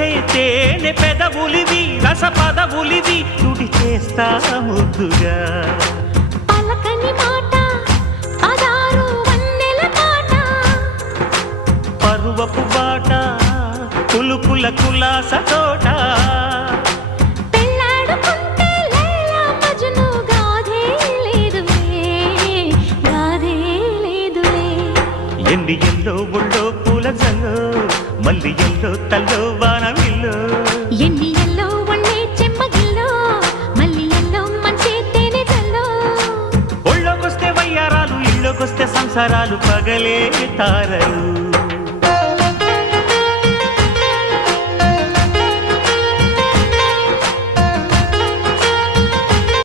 మెరిసే తేనె పెదవులివి రస పదవులివి నుడి చేస్తా ముద్దుగా పలకని మాట పదారు వన్నెల మాట పరువపు బాట కులుకుల కులాస తోట పెళ్ళాడుకుంటే లైలా మజ్ను గాథే లేదులే ఎండి ఎల్లో ఒళ్ళో పూల జల్లో మల్లి ఎల్లో తల్లో వానవిల్లో ఎన్ని ఎల్లో వన్నే చెమ్మగిల్లో మల్లి ఎల్లో మంచి తేనె జల్లో ఒళ్ళోకొస్తే వయ్యారాలు ఇళ్ళోకొస్తే సంసారాలు పగలే తారలు